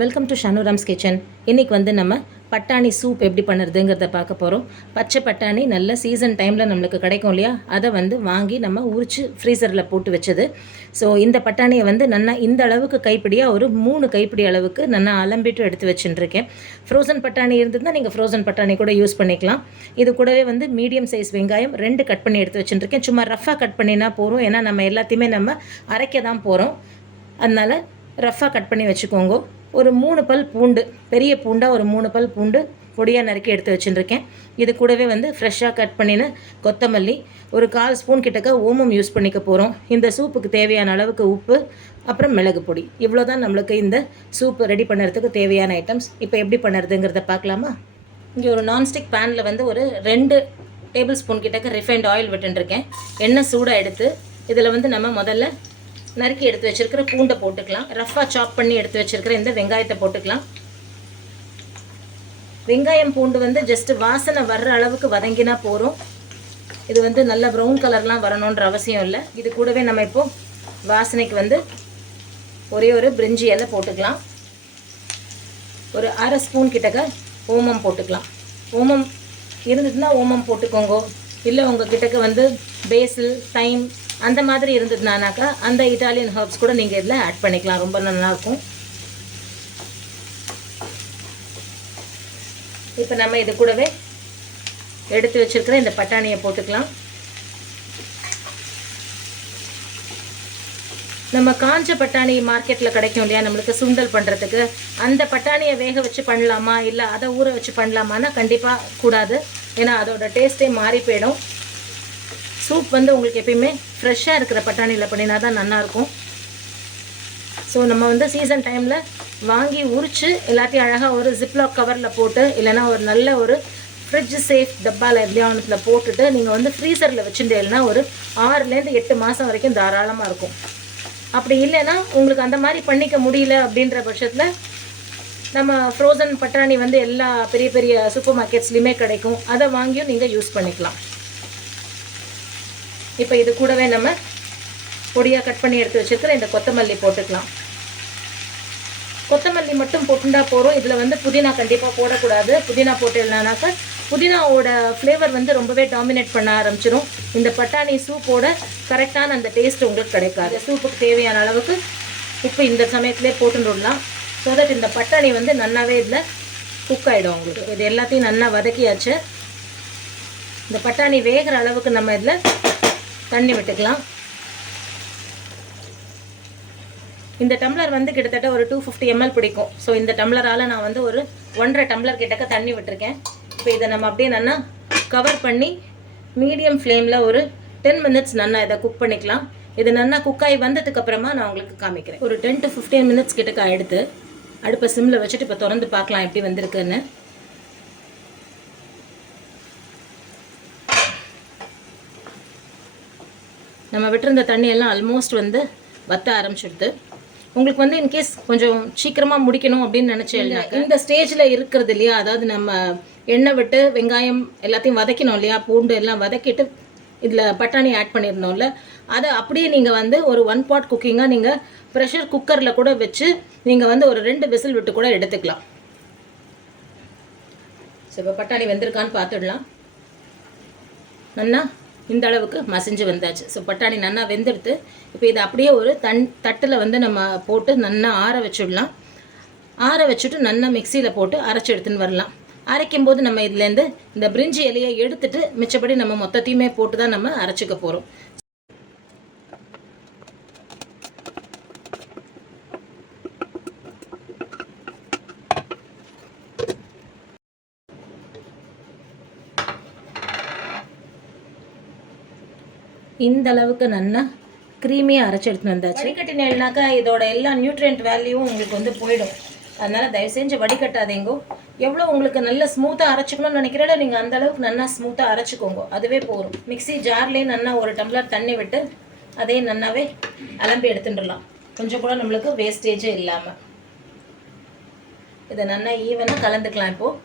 Welcome to ஷனுராம்ஸ் kitchen இன்றைக்கி வந்து நம்ம பட்டாணி சூப் எப்படி பண்ணுறதுங்கிறத பார்க்க போகிறோம் பச்சை பட்டாணி நல்ல சீசன் டைமில் நம்மளுக்கு கிடைக்கும் இல்லையா? அதை வந்து வாங்கி நம்ம உரித்து ஃப்ரீசரில் போட்டு வச்சது. ஸோ இந்த பட்டாணியை வந்து நல்லா இந்த அளவுக்கு கைப்பிடியாக ஒரு மூணு கைப்பிடி அளவுக்கு நல்லா அலம்பிட்டு எடுத்து வச்சுட்டுருக்கேன். ஃப்ரோசன் பட்டாணி இருந்ததுன்னா நீங்கள் ஃப்ரோசன் பட்டாணி கூட யூஸ் பண்ணிக்கலாம். இது கூடவே வந்து மீடியம் சைஸ் வெங்காயம் ரெண்டு கட் பண்ணி எடுத்து வச்சுட்டுருக்கேன். சும்மா ரஃபாக கட் பண்ணினா போகிறோம் ஏன்னா நம்ம எல்லாத்தையுமே நம்ம அரைக்க தான் போகிறோம் அதனால் ரஃப்பாக கட் பண்ணி வச்சுக்கோங்க. ஒரு மூணு பல் பூண்டு பெரிய பூண்டாக ஒரு மூணு பல் பூண்டு பொடியாக நறுக்கி எடுத்து வச்சுட்டுருக்கேன் இது கூடவே வந்து ஃப்ரெஷ்ஷாக கட் பண்ணின கொத்தமல்லி ஒரு கால் ஸ்பூன் கிட்டக்க ஓமம் யூஸ் பண்ணிக்க போகிறோம் இந்த சூப்புக்கு தேவையான அளவுக்கு உப்பு அப்புறம் மிளகு பொடி. இவ்வளோ தான் நம்மளுக்கு இந்த சூப் ரெடி பண்ணுறதுக்கு தேவையான ஐட்டம்ஸ் இப்போ எப்படி பண்ணுறதுங்கிறத பார்க்கலாமா? இங்கே ஒரு நான்ஸ்டிக் பேனில் வந்து ஒரு ரெண்டு டேபிள் ஸ்பூன் கிட்டக்க ரிஃபைண்ட் ஆயில் விட்டுருக்கேன் எண்ணெய் சூடாக எடுத்து இதில் வந்து நம்ம முதல்ல நறுக்கி எடுத்து வச்சிருக்கிற பூண்டை போட்டுக்கலாம். ரஃப்பாக சாப் பண்ணி எடுத்து வச்சிருக்கிற இந்த வெங்காயத்தை போட்டுக்கலாம். வெங்காயம் பூண்டு வந்து ஜஸ்ட்டு வாசனை வர்ற அளவுக்கு வதங்கினா போகிறோம் இது வந்து நல்ல ப்ரௌன் கலர்லாம் வரணுன்ற அவசியம் இல்லை. இது கூடவே நம்ம இப்போது வாசனைக்கு வந்து ஒரே ஒரு பிரிஞ்சி இலை போட்டுக்கலாம். ஒரு அரை ஸ்பூன் கிட்டக்க ஓமம் போட்டுக்கலாம். ஓமம் இருந்ததுன்னா ஓமம் போட்டுக்கோங்க. இல்லை உங்கள் கிட்டக்க வந்து பேசில் தைம் அந்த மாதிரி இருந்ததுனானாக்கா அந்த இட்டாலியன் ஹர்ப்ஸ் கூட நீங்கள் இதில் ஆட் பண்ணிக்கலாம். ரொம்ப நல்லாயிருக்கும். இப்போ நம்ம இது கூடவே எடுத்து வச்சிருக்கிற இந்த பட்டாணியை போட்டுக்கலாம். நம்ம காஞ்ச பட்டாணி மார்க்கெட்டில் கிடைக்கும் இல்லையா? நம்மளுக்கு சுண்டல் பண்ணுறதுக்கு அந்த பட்டாணியை வேக வச்சு பண்ணலாமா? இல்லை அதை ஊற வச்சு பண்ணலாமான்னா கண்டிப்பாக கூடாது. ஏன்னா அதோட டேஸ்ட்டே மாறி போயிடும். சூப் வந்து உங்களுக்கு எப்பயுமே ஃப்ரெஷ்ஷாக இருக்கிற பட்டாணியில் பண்ணினா தான் நல்லாயிருக்கும். ஸோ நம்ம வந்து சீசன் டைமில் வாங்கி உரித்து எல்லாத்தையும் அழகாக ஒரு ஜிப்லாக் கவரில் போட்டு இல்லைன்னா ஒரு நல்ல ஒரு ஃப்ரிட்ஜ் சேஃப் டப்பாவில் எப்படியானத்தில் போட்டுட்டு நீங்கள் வந்து ஃப்ரீசரில் வச்சுட்டேன்னா ஒரு ஆறுலேருந்து எட்டு மாதம் வரைக்கும் தாராளமாக இருக்கும். அப்படி இல்லைன்னா உங்களுக்கு அந்த மாதிரி பண்ணிக்க முடியல அப்படின்ற பட்சத்தில் நம்ம ஃப்ரோசன் பட்டாணி வந்து எல்லா பெரிய பெரிய சூப்பர் மார்க்கெட்ஸ்லையுமே கிடைக்கும். அதை வாங்கியும் நீங்கள் யூஸ் பண்ணிக்கலாம். இப்போ இது கூடவே நம்ம பொடியாக கட் பண்ணி எடுத்து வச்சுருக்கிற இந்த கொத்தமல்லி போட்டுக்கலாம். கொத்தமல்லி மட்டும் போட்டுண்டா போகிறோம் இதில் வந்து புதினா கண்டிப்பாக போடக்கூடாது. புதினா போட்டுனாக்கா புதினாவோட ஃப்ளேவர் வந்து ரொம்பவே டாமினேட் பண்ண ஆரம்பிச்சிடும் இந்த பட்டாணி சூப்போட கரெக்டான அந்த டேஸ்ட் உங்களுக்கு கிடைக்காது. சூப்புக்கு தேவையான அளவுக்கு உப்பு இந்த சமயத்துலேயே போட்டுடலாம் ஸோ தட் இந்த பட்டாணி வந்து நல்லாவே இதில் குக் ஆகிடும் உங்களுக்கு. இது எல்லாத்தையும் நல்லா வதக்கியாச்சு. இந்த பட்டாணி வேகிற அளவுக்கு நம்ம இதில் தண்ணி விட்டுக்கலாம். இந்த டம்ளர் வந்து கிட்டத்தட்ட ஒரு டூ ஃபிஃப்டி எம்எல் பிடிக்கும். ஸோ இந்த டம்ளரால் நான் வந்து ஒரு ஒன்றரை டம்ளர் கிட்டக்க தண்ணி விட்டுருக்கேன். இப்போ இதை நம்ம அப்படியே நல்லா கவர் பண்ணி மீடியம் ஃப்ளேமில் ஒரு டென் மினிட்ஸ் நல்லா இதை குக் பண்ணிக்கலாம். இது நல்லா குக் ஆகி வந்ததுக்கு அப்புறமா நான் உங்களுக்கு காமிக்கிறேன். ஒரு டென் டு ஃபிஃப்டீன் மினிட்ஸ் கிட்டக்க எடுத்து அடுப்பை சிம்மில் வச்சுட்டு இப்போ திறந்து பார்க்கலாம் எப்படி வந்திருக்குன்னு. நம்ம விட்டுருந்த தண்ணியெல்லாம் ஆல்மோஸ்ட் வந்து வத்த ஆரம்பிச்சிடுது. உங்களுக்கு வந்து இன்கேஸ் கொஞ்சம் சீக்கிரமாக முடிக்கணும் அப்படின்னு நினச்சேன் இந்த ஸ்டேஜில் இருக்கிறது இல்லையா? அதாவது நம்ம எண்ணெய் விட்டு வெங்காயம் எல்லாத்தையும் வதக்கணும் இல்லையா? பூண்டு எல்லாம் வதக்கிட்டு இதில் பட்டாணி ஆட் பண்ணியிருந்தோம்ல. அதை அப்படியே நீங்கள் வந்து ஒரு ஒன் பாட் குக்கிங்காக நீங்கள் ப்ரெஷர் குக்கரில் கூட வச்சு நீங்கள் வந்து ஒரு ரெண்டு விசில் விட்டு கூட எடுத்துக்கலாம். ஸோ இப்போ பட்டாணி வெந்திருக்கான்னு பார்த்துடலாம். நல்லா இந்த அளவுக்கு மசிஞ்சு வந்தாச்சு. ஸோ பட்டாணி நல்லா வெந்தெடுத்து இப்போ இதை அப்படியே ஒரு தன் தட்டில் வந்து நம்ம போட்டு நல்லா ஆற வச்சுடலாம். ஆற வச்சுட்டு நல்லா மிக்சியில் போட்டு அரைச்சி எடுத்துன்னு வரலாம். அரைக்கும் போது நம்ம இதுலேருந்து இந்த பிரிஞ்சி இலையை எடுத்துட்டு மிச்சப்படி நம்ம மொத்தத்தையுமே போட்டு தான் நம்ம அரைச்சிக்க போகிறோம் இந்த அளவுக்கு நல்லா க்ரீமியாக அரைச்சி எடுத்துன்னு வந்தாச்சு. வடிகட்டினேல்னாக்கா இதோட எல்லா நியூட்ரியன்ட் வேல்யூவும் உங்களுக்கு வந்து போயிடும். அதனால் தயவு செஞ்சு வடிகட்டாதீங்கோ. எவ்வளோ உங்களுக்கு நல்ல ஸ்மூத்தாக அரைச்சிக்கணும்னு நினைக்கிறேன் நீங்கள் அந்த அளவுக்கு நல்லா ஸ்மூத்தாக அரைச்சிக்கோங்க. அதுவே போதும். மிக்ஸி ஜார்லேயே நல்லா ஒரு டம்ளர் தண்ணி விட்டு அதே நல்லாவே அலம்பி எடுத்துட்டுலாம் கொஞ்சம் கூட நம்மளுக்கு வேஸ்டேஜே இல்லாமல் இதை நல்லா ஈவனாக கலந்துக்கலாம் இப்போது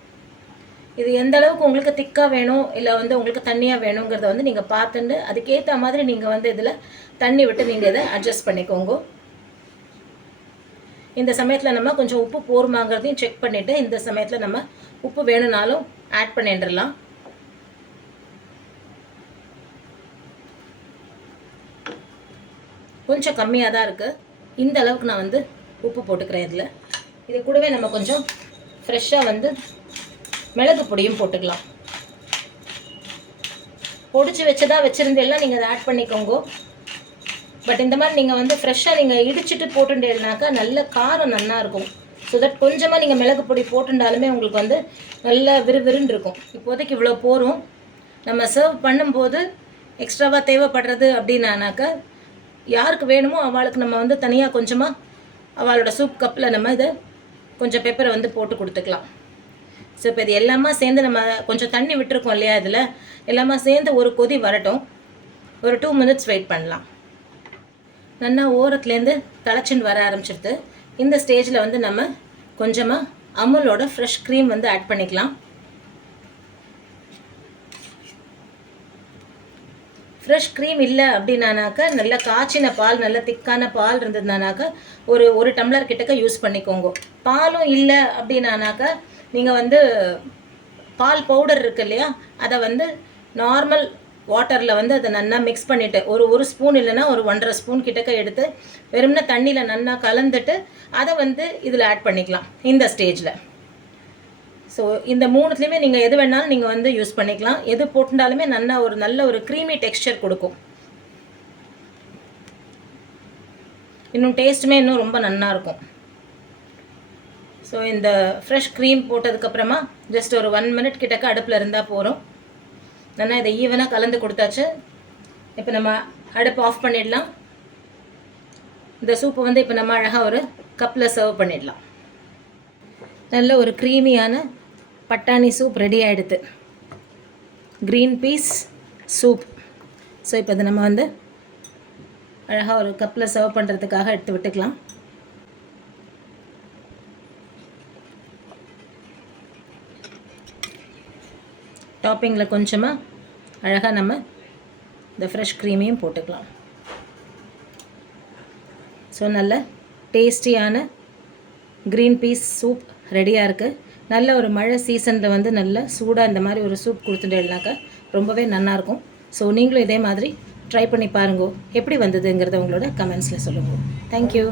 இது எந்த அளவுக்கு உங்களுக்கு திக்காக வேணும் இல்லை வந்து உங்களுக்கு தண்ணியாக வேணுங்கிறத வந்து நீங்கள் பார்த்துட்டு அதுக்கேற்ற மாதிரி நீங்கள் வந்து இதில் தண்ணி விட்டு நீங்கள் இதை அட்ஜஸ்ட் பண்ணிக்கோங்க. இந்த சமயத்தில் நம்ம கொஞ்சம் உப்பு போருமாங்கிறதையும் செக் பண்ணிவிட்டு இந்த சமயத்தில் நம்ம உப்பு வேணும்னாலும் ஆட் பண்ணிட்டுலாம் கொஞ்சம் கம்மியாக தான் இருக்குது இந்த அளவுக்கு நான் வந்து உப்பு போட்டுக்கிறேன் இதில். இது கூடவே நம்ம கொஞ்சம் ஃப்ரெஷ்ஷாக வந்து மிளகு பொடியும் போட்டுக்கலாம். பொடிச்சு வச்சதா வச்சுருந்தேலாம் நீங்கள் அதை ஆட் பண்ணிக்கோங்க. பட் இந்த மாதிரி நீங்கள் வந்து ஃப்ரெஷ்ஷாக நீங்கள் இடிச்சிட்டு போட்டுட்டேனாக்கா நல்ல காரம் நல்லா இருக்கும். ஸோ தட் கொஞ்சமாக நீங்கள் மிளகு பொடி போட்டுட்டாலுமே உங்களுக்கு வந்து நல்லா விறுவிறுன்னு இருக்கும். இப்போதைக்கு இவ்வளோ போரும் நம்ம சர்வ் பண்ணும்போது எக்ஸ்ட்ராவாக தேவைப்படுறது அப்படின்னானாக்கா யாருக்கு வேணுமோ அவளுக்கு நம்ம வந்து தனியாக கொஞ்சமாக அவளோட சூப் கப்பில் நம்ம இதை கொஞ்சம் பெப்பரை வந்து போட்டு கொடுத்துக்கலாம். ஸோ இப்போ இது எல்லாமே சேர்ந்து நம்ம கொஞ்சம் தண்ணி விட்டுருக்கோம் இல்லையா இதில்? எல்லாமே சேர்ந்து ஒரு கொதி வரட்டும். ஒரு டூ மினிட்ஸ் வெயிட் பண்ணலாம். நல்லா ஓரத்துலேருந்து தலைச்சின்னு வர ஆரம்பிச்சிடுது இந்த ஸ்டேஜில் வந்து நம்ம கொஞ்சமாக அமுலோட ஃப்ரெஷ் க்ரீம் வந்து ஆட் பண்ணிக்கலாம். ஃப்ரெஷ் க்ரீம் இல்லை அப்படின்னானாக்கா நல்லா காய்ச்சின பால் நல்ல திக்கான பால் இருந்ததுனானாக்கா ஒரு ஒரு டம்ளர் கிட்டக்க யூஸ் பண்ணிக்கோங்க. பாலும் இல்லை அப்படின்னானாக்கா நீங்கள் வந்து பால் பவுடர் இருக்கு இல்லையா? அதை வந்து நார்மல் வாட்டரில் வந்து அதை நல்லா மிக்ஸ் பண்ணிவிட்டு ஒரு ஒரு ஸ்பூன் இல்லைன்னா ஒரு ஒன்றரை ஸ்பூன் கிட்டக்க எடுத்து வெறும்னா தண்ணியில் நல்லா கலந்துட்டு அதை வந்து இதில் ஆட் பண்ணிக்கலாம் இந்த ஸ்டேஜில் ஸோ இந்த மூணுத்துலேயுமே நீங்கள் எது வேணாலும் நீங்கள் வந்து யூஸ் பண்ணிக்கலாம். எது போட்டுட்டாலுமே நல்லா ஒரு நல்ல ஒரு க்ரீமி டெக்ஸ்சர் கொடுக்கும். இன்னும் டேஸ்ட்டுமே இன்னும் ரொம்ப நல்லாயிருக்கும் இருக்கும். ஸோ இந்த ஃப்ரெஷ் க்ரீம் போட்டதுக்கப்புறமா ஜஸ்ட் ஒரு ஒன் மினிட் கிட்டக்க அடுப்பில் இருந்தால் போகிறோம் நல்லா இதை ஈவனாக கலந்து கொடுத்தாச்சு. இப்போ நம்ம அடுப்பு ஆஃப் பண்ணிடலாம். இந்த சூப்பை வந்து இப்போ நம்ம அழகாக ஒரு கப்பில் சர்வ் பண்ணிடலாம். நல்ல ஒரு க்ரீமியான பட்டாணி சூப் ரெடி ஆகிடுது க்ரீன் பீஸ் சூப் ஸோ இப்போ இதை நம்ம வந்து அழகாக ஒரு கப்பில் சர்வ் பண்ணுறதுக்காக எடுத்து விட்டுக்கலாம். டாப்பிங்கில் கொஞ்சமாக அழகாக நம்ம இந்த ஃப்ரெஷ் க்ரீமையும் போட்டுக்கலாம். ஸோ நல்ல டேஸ்டியான க்ரீன் பீஸ் சூப் ரெடியாக இருக்குது நல்ல ஒரு மழை சீசனில் வந்து நல்ல சூடாக இந்த மாதிரி ஒரு சூப் கொடுத்துட்டேன்னாக்கா ரொம்பவே நல்லாயிருக்கும் ஸோ நீங்களும் இதே மாதிரி ட்ரை பண்ணி பாருங்க. எப்படி வந்ததுங்கிறத உங்களோட கமெண்ட்ஸில் சொல்லுங்கள் தேங்க்யூ